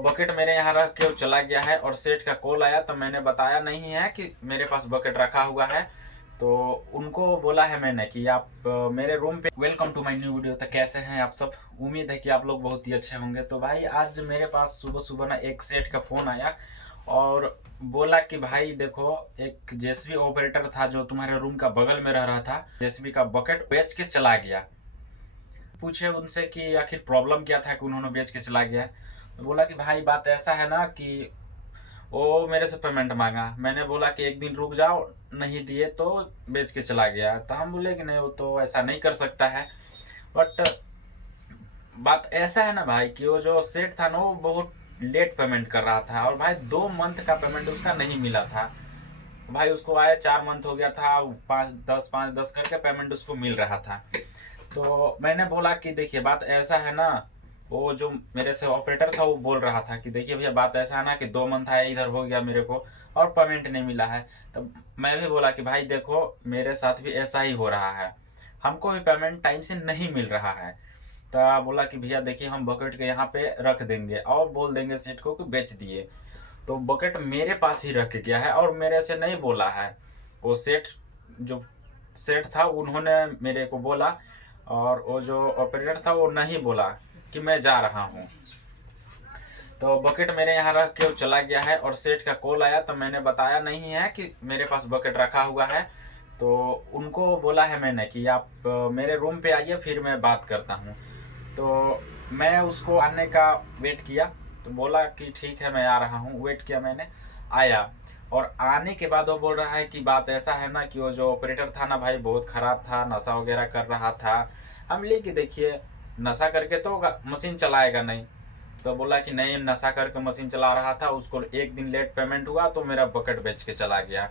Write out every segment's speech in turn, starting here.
Bucket मेरे यहाँ रख के वो चला गया है और सेठ का कॉल आया तो मैंने बताया नहीं है कि मेरे पास बकेट रखा हुआ है। तो उनको बोला है मैंने कि आप मेरे रूम पे welcome to my new video. तो कैसे हैं आप सब? उम्मीद है कि आप लोग बहुत ही अच्छे होंगे। तो भाई आज मेरे पास सुबह सुबह ना एक सेठ का फ़ोन आया और बोला कि भाई देखो, एक जेसीबी ऑपरेटर था जो तुम्हारे रूम का बगल में रह रहा था, जेसीबी का बकेट बेच के चला गया। पूछे उनसे कि आखिर प्रॉब्लम क्या था कि उन्होंने बेच के चला गया। तो बोला कि भाई बात ऐसा है ना कि वो मेरे से पेमेंट मांगा। मैंने बोला कि एक दिन रुक जाओ, नहीं दिए तो बेच के चला गया। तो हम बोले कि नहीं, वो तो ऐसा नहीं कर सकता है। बट बात ऐसा है ना भाई कि वो जो सेट था ना, वो बहुत लेट पेमेंट कर रहा था और भाई 2 मंथ का पेमेंट उसका नहीं मिला था। भाई उसको आया 4 मंथ हो गया था, 5-10 करके पेमेंट उसको मिल रहा था। तो मैंने बोला कि देखिए बात ऐसा है ना, वो जो मेरे से ऑपरेटर था वो बोल रहा था कि देखिए भैया बात ऐसा है ना कि 2 मंथ आया इधर हो गया मेरे को और पेमेंट नहीं मिला है। तो मैं भी बोला कि भाई देखो, मेरे साथ भी ऐसा ही हो रहा है, हमको भी पेमेंट टाइम से नहीं मिल रहा है। तो बोला कि भैया देखिए, हम बकेट के यहाँ पे रख देंगे और बोल देंगे सेठ को कि बेच दिए। तो बकेट मेरे पास ही रख गया है और मेरे से नहीं बोला है। वो सेठ, जो सेठ था, उन्होंने मेरे को बोला और वो जो ऑपरेटर था वो नहीं बोला कि मैं जा रहा हूँ। तो बकेट मेरे यहाँ रख के वो चला गया है और सेठ का कॉल आया तो मैंने बताया नहीं है कि मेरे पास बकेट रखा हुआ है। तो उनको बोला है मैंने कि आप मेरे रूम पे आइए, फिर मैं बात करता हूँ। तो मैं उसको आने का वेट किया। तो बोला कि ठीक है मैं आ रहा हूँ। वेट किया मैंने, आया। और आने के बाद वो बोल रहा है कि बात ऐसा है ना कि वो जो ऑपरेटर था ना भाई, बहुत ख़राब था, नशा वगैरह कर रहा था। हम ले कि देखिए, नशा करके तो मशीन चलाएगा नहीं। तो बोला कि नहीं, नशा करके मशीन चला रहा था, उसको एक दिन लेट पेमेंट हुआ तो मेरा बकेट बेच के चला गया।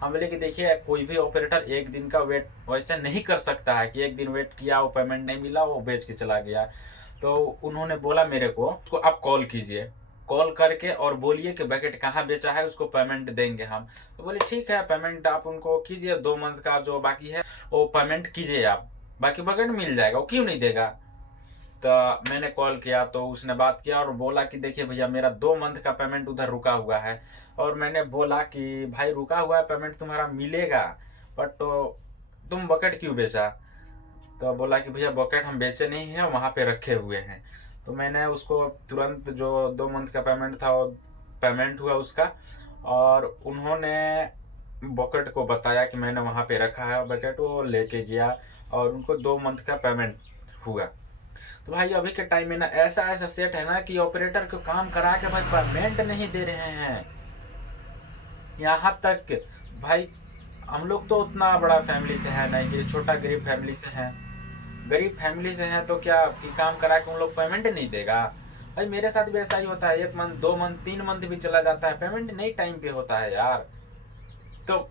हम बोले कि देखिए, कोई भी ऑपरेटर एक दिन का वेट वैसे नहीं कर सकता है कि एक दिन वेट किया, वो पेमेंट नहीं मिला, वो बेच के चला गया। तो उन्होंने बोला मेरे को, उसको आप कॉल कीजिए, कॉल करके और बोलिए कि बकेट कहाँ बेचा है, उसको पेमेंट देंगे हम। तो बोले ठीक है, पेमेंट आप उनको कीजिए, 2 मंथ का जो बाकी है वो पेमेंट कीजिए आप, बाकी बकेट मिल जाएगा, वो क्यों नहीं देगा। तो मैंने कॉल किया तो उसने बात किया और बोला कि देखिए भैया, मेरा 2 मंथ का पेमेंट उधर रुका हुआ है। और मैंने बोला कि भाई रुका हुआ है, पेमेंट तुम्हारा मिलेगा, बट तुम बकेट क्यों बेचा। तो बोला कि भैया बकेट हम बेचे नहीं हैं, वहाँ पे रखे हुए हैं। तो मैंने उसको तुरंत जो 2 मंथ का पेमेंट था वो पेमेंट हुआ उसका, और उन्होंने बकेट को बताया कि मैंने वहाँ पे रखा है बकेट, वो लेके गया और उनको 2 मंथ का पेमेंट हुआ। तो भाई अभी के टाइम में ना ऐसा ऐसा सेट है ना कि ऑपरेटर को काम करा के भाई पेमेंट नहीं दे रहे हैं। यहाँ तक कि भाई हम लोग तो उतना बड़ा फैमिली से है नहीं, कि छोटा गरीब फैमिली से हैं। गरीब फैमिली से हैं तो क्या कि काम करा के उन लोग पेमेंट नहीं देगा। भाई मेरे साथ भी ऐसा ही होता है, 1 मंथ 2 मंथ 3 मंथ भी चला जाता है, पेमेंट नहीं टाइम पे होता है यार। तो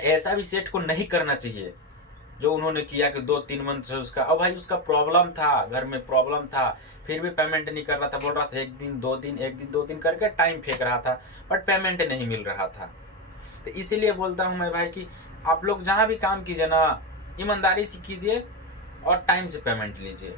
ऐसा भी सेट को नहीं करना चाहिए जो उन्होंने किया कि 2-3 मंथ से उसका, अब भाई उसका प्रॉब्लम था, घर में प्रॉब्लम था, फिर भी पेमेंट नहीं कर रहा था। बोल रहा था एक दिन 2 दिन, एक दिन 2 दिन करके टाइम फेंक रहा था, बट पेमेंट नहीं मिल रहा था। तो इसीलिए बोलता हूँ मैं भाई कि आप लोग जहाँ भी काम कीजिए ना, ईमानदारी से कीजिए और टाइम से पेमेंट लीजिए।